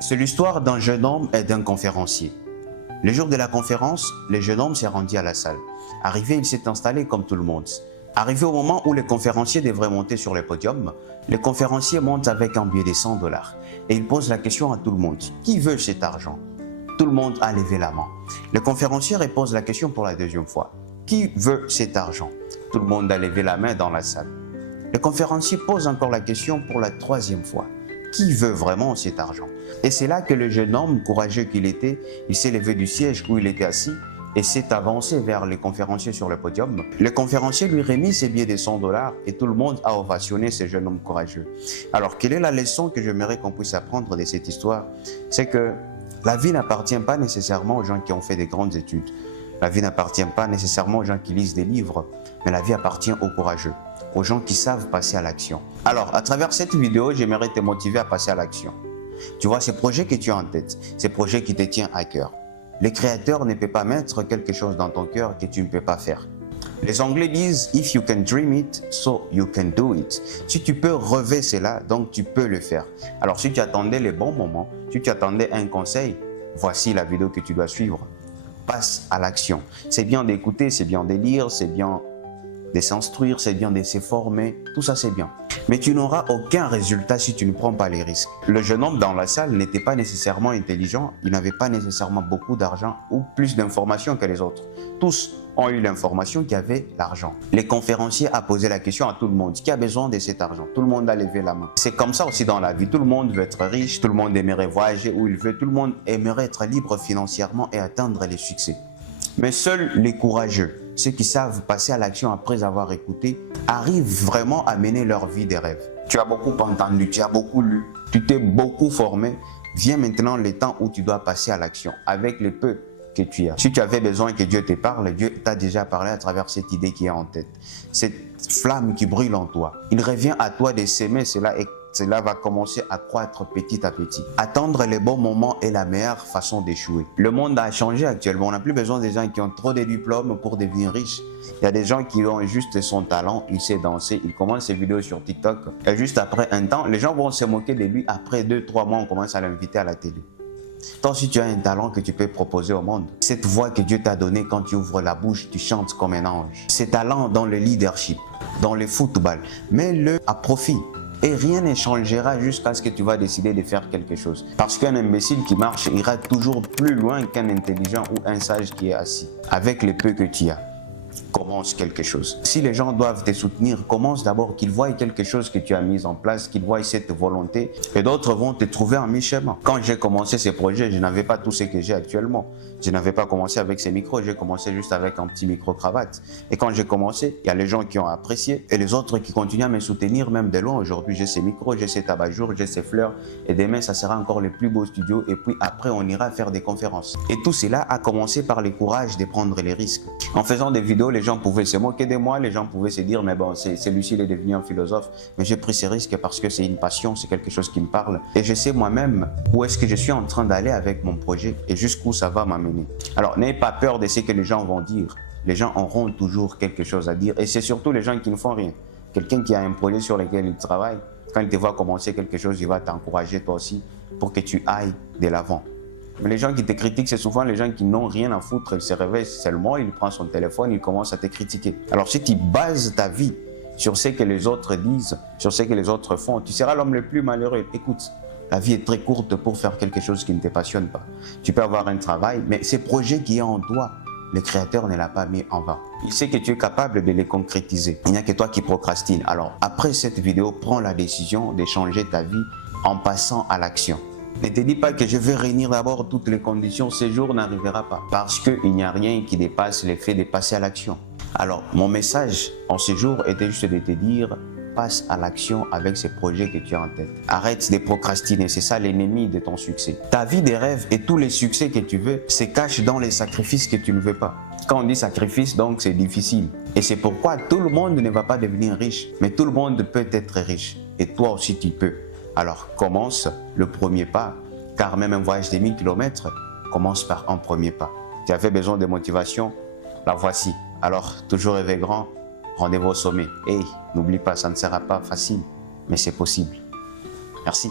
C'est l'histoire d'un jeune homme et d'un conférencier. Le jour de la conférence, le jeune homme s'est rendu à la salle. Arrivé, il s'est installé comme tout le monde. Arrivé au moment où le conférencier devrait monter sur le podium, le conférencier monte avec un billet de 100 $ et il pose la question à tout le monde. Qui veut cet argent? Tout le monde a levé la main. Le conférencier repose la question pour la deuxième fois. Qui veut cet argent? Tout le monde a levé la main dans la salle. Le conférencier pose encore la question pour la troisième fois. Qui veut vraiment cet argent? Et c'est là que le jeune homme, courageux qu'il était, il s'est levé du siège où il était assis et s'est avancé vers le conférencier sur le podium. Le conférencier lui remit ses billets de 100 $ et tout le monde a ovationné ce jeune homme courageux. Alors, quelle est la leçon que j'aimerais qu'on puisse apprendre de cette histoire? C'est que la vie n'appartient pas nécessairement aux gens qui ont fait des grandes études. La vie n'appartient pas nécessairement aux gens qui lisent des livres, mais la vie appartient aux courageux, aux gens qui savent passer à l'action. Alors, à travers cette vidéo, j'aimerais te motiver à passer à l'action. Tu vois, ces projets que tu as en tête, ces projets qui te tiennent à cœur, le Créateur ne peut pas mettre quelque chose dans ton cœur que tu ne peux pas faire. Les Anglais disent « If you can dream it, so you can do it ». Si tu peux rêver cela, donc tu peux le faire. Alors, si tu attendais les bons moments, si tu attendais un conseil, voici la vidéo que tu dois suivre. Passe à l'action. C'est bien d'écouter, c'est bien de lire, c'est bien de s'instruire, c'est bien de se former, tout ça c'est bien. Mais tu n'auras aucun résultat si tu ne prends pas les risques. Le jeune homme dans la salle n'était pas nécessairement intelligent, il n'avait pas nécessairement beaucoup d'argent ou plus d'informations que les autres. Tous ont eu l'information qu'il y avait l'argent. Le conférencier a posé la question à tout le monde, qui a besoin de cet argent? Tout le monde a levé la main. C'est comme ça aussi dans la vie, tout le monde veut être riche, tout le monde aimerait voyager où il veut, tout le monde aimerait être libre financièrement et atteindre les succès. Mais seuls les courageux, ceux qui savent passer à l'action après avoir écouté, arrivent vraiment à mener leur vie des rêves. Tu as beaucoup entendu, tu as beaucoup lu, tu t'es beaucoup formé. Vient maintenant le temps où tu dois passer à l'action avec le peu que tu as. Si tu avais besoin que Dieu te parle, Dieu t'a déjà parlé à travers cette idée qui est en tête. Cette flamme qui brûle en toi. Il revient à toi de s'aimer cela et cela va commencer à croître petit à petit. Attendre les bons moments est la meilleure façon d'échouer. Le monde a changé actuellement. On n'a plus besoin des gens qui ont trop de diplômes pour devenir riches. Il y a des gens qui ont juste son talent, il sait danser, il commence ses vidéos sur TikTok. Et juste après un temps, les gens vont se moquer de lui. Après 2-3 mois, on commence à l'inviter à la télé. Toi, si tu as un talent que tu peux proposer au monde, cette voix que Dieu t'a donnée quand tu ouvres la bouche, tu chantes comme un ange. Ce talent dans le leadership, dans le football, mets-le à profit. Et rien ne changera jusqu'à ce que tu vas décider de faire quelque chose. Parce qu'un imbécile qui marche ira toujours plus loin qu'un intelligent ou un sage qui est assis. Avec le peu que tu as, commence quelque chose. Si les gens doivent te soutenir, commence d'abord qu'ils voient quelque chose que tu as mis en place, qu'ils voient cette volonté. Et d'autres vont te trouver en mi-chemin. Quand j'ai commencé ces projets, je n'avais pas tout ce que j'ai actuellement. Je n'avais pas commencé avec ces micros, j'ai commencé juste avec un petit micro-cravate. Et quand j'ai commencé, il y a les gens qui ont apprécié et les autres qui continuent à me soutenir même de loin. Aujourd'hui, j'ai ces micros, j'ai ces tabac-jours, j'ai ces fleurs. Et demain, ça sera encore les plus beaux studios. Et puis après, on ira faire des conférences. Et tout cela a commencé par le courage de prendre les risques. En faisant des vidéos, les gens pouvaient se moquer de moi, les gens pouvaient se dire, mais bon, celui-ci il est devenu un philosophe. Mais j'ai pris ces risques parce que c'est une passion, c'est quelque chose qui me parle. Et je sais moi-même où est-ce que je suis en train d'aller avec mon projet et jusqu'où ça va m'amener. Alors, n'ayez pas peur de ce que les gens vont dire. Les gens auront toujours quelque chose à dire. Et c'est surtout les gens qui ne font rien. Quelqu'un qui a un projet sur lequel il travaille, quand il te voit commencer quelque chose, il va t'encourager toi aussi pour que tu ailles de l'avant. Mais les gens qui te critiquent, c'est souvent les gens qui n'ont rien à foutre. Ils se réveillent seulement, il prend son téléphone, il commence à te critiquer. Alors si tu bases ta vie sur ce que les autres disent, sur ce que les autres font, tu seras l'homme le plus malheureux. Écoute, la vie est très courte pour faire quelque chose qui ne te passionne pas. Tu peux avoir un travail, mais ces projets qui est en toi, le Créateur ne l'a pas mis en vain. Il sait que tu es capable de les concrétiser. Il n'y a que toi qui procrastines. Alors après cette vidéo, prends la décision de changer ta vie en passant à l'action. Ne te dis pas que je vais réunir d'abord toutes les conditions, ce jour n'arrivera pas. Parce qu'il n'y a rien qui dépasse le fait de passer à l'action. Alors, mon message en ce jour était juste de te dire, passe à l'action avec ces projets que tu as en tête. Arrête de procrastiner, c'est ça l'ennemi de ton succès. Ta vie des rêves et tous les succès que tu veux se cachent dans les sacrifices que tu ne veux pas. Quand on dit sacrifice, donc c'est difficile. Et c'est pourquoi tout le monde ne va pas devenir riche, mais tout le monde peut être riche. Et toi aussi tu peux. Alors commence le premier pas, car même un voyage de 1000 km commence par un premier pas. Tu avais besoin de motivation, la voici. Alors toujours rêver grand, rendez-vous au sommet. Et n'oublie pas, ça ne sera pas facile, mais c'est possible. Merci.